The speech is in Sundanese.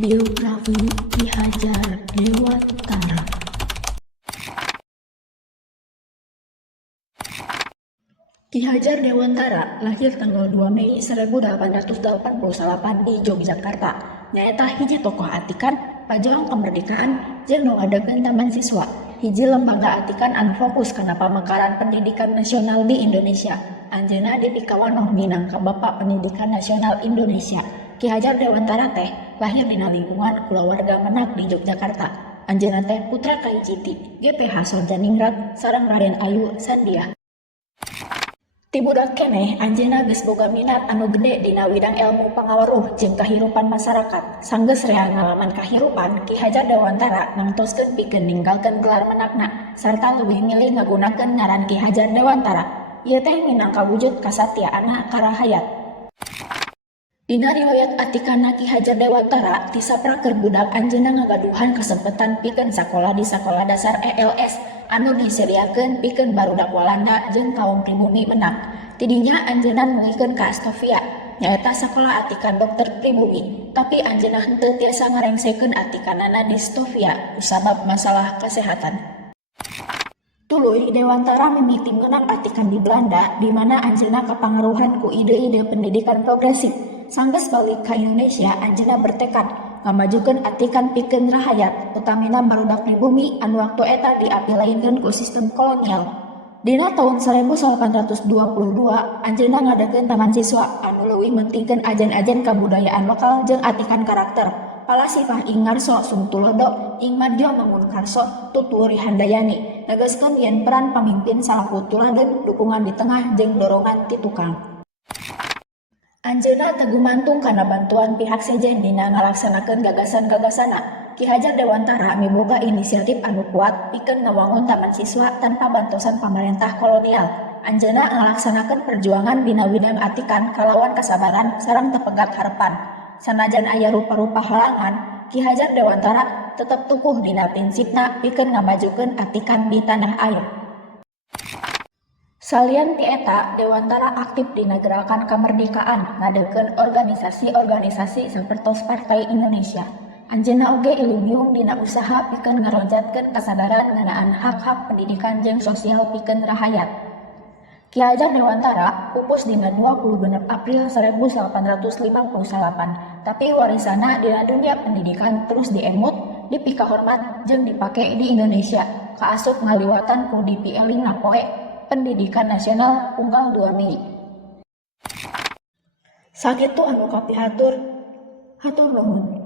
Biografi Ki Hajar Dewantara. Ki Hajar Dewantara lahir tanggal 2 Mei 1888 di Yogyakarta. Nyaeta hiji tokoh atikan pajuang kemerdekaan jeung nu ngadegeun taman siswa, hiji lembaga atikan anu fokus kana pamekaran pendidikan nasional di Indonesia. Anjeunna dipikawanoh minangka Bapak Pendidikan Nasional Indonesia. Ki Hajar Dewantara teh lahir dina lingkungan kulawarga Menak di Yogyakarta. Anjeunna teh putra Kai Citi, GPH Sorjaningrat sareng Raden Ayu Sandia. Ti budak keneh anjeunna geus boga minat anu gede dina widang ilmu pangaweruh jeung kahirupan masyarakat. Sanggeus rea ngalaman kahirupan, Ki Hajar Dewantara nangtoskeun pikeun ninggalkeun gelar menakna sarta leuwih milih ngagunakeun ngaran Ki Hajar Dewantara. Ieu teh minangka wujud kasatiaanna ka rahayat. Dina riwayat atikanna Ki Hajar Dewantara tisaprakeun budak anjeunna ngagaduhan kasempetan pikeun sakola di Sakola Dasar ELS anu disediakeun pikeun barudak Walanda jeung kaum pribumi Menak. Ti dinya anjeunna nuhikeun ka Astovia, nyaeta sakola atikan dokter pribumi. Tapi anjeunna henteu tiasa ngarengsekeun atikanana di Stovia kusabab masalah kesehatan. Tuluy Dewantara mimiti meunang atikan di Belanda, di mana anjeunna kapangaruhan ku ide-ide pendidikan progresif. Sanggeus balik ka Indonesia, anjeunna bertekad ngamajukeun atikan pikeun rahayat, utamina barudak pribumi anu waktu eta diapilainkeun ku sistem kolonial. Dina taun 1822, anjeunna ngadegeun taman siswa anu leuwih mentingkeun ajen-ajen kabudayaan lokal jeung atikan karakter. Palasifah ing ngarso Sungtulodo ing Madjo Mangunkarso Tuturi Handayani negaskeun yen peran pamimpin salaku tuladeun dukungan di tengah jeung dorongan ti tukang. Anjeunna teu gumantung kana bantuan pihak sejen dina ngalaksanakeun gagasan-gagasanna. Ki Hajar Dewantara miboga inisiatif anu kuat pikeun ngawangun taman siswa tanpa bantosan pamarentah kolonial. Anjeunna ngalaksanakeun perjuangan dina widang atikan kalawan kasabaran sareng tepegat harepan. Sanajan aya rupa-rupa halangan, Ki Hajar Dewantara tetep tukuh dina prinsipna pikeun ngamajukeun atikan di tanah air. Salian ti eta, Dewantara aktif dina gerakan kamerdekaan ngadegeun organisasi-organisasi sapertos Partai Indonesia. Anjeunna oge ilunium dina usaha pikeun ngaronjatkeun kasadaran ngeunaan hak-hak pendidikan jeung sosial pikeun rahayat. Ki Hajar Dewantara pupus dina 26 April 1858, tapi warisanna dina dunia pendidikan terus diemut, dipikahormat jeung dipake di Indonesia, kaasup ngaliwatan ku dipieling Poe Pendidikan Nasional unggal 2 Mei. Sakitu anu kapihatur, hatur nuhun.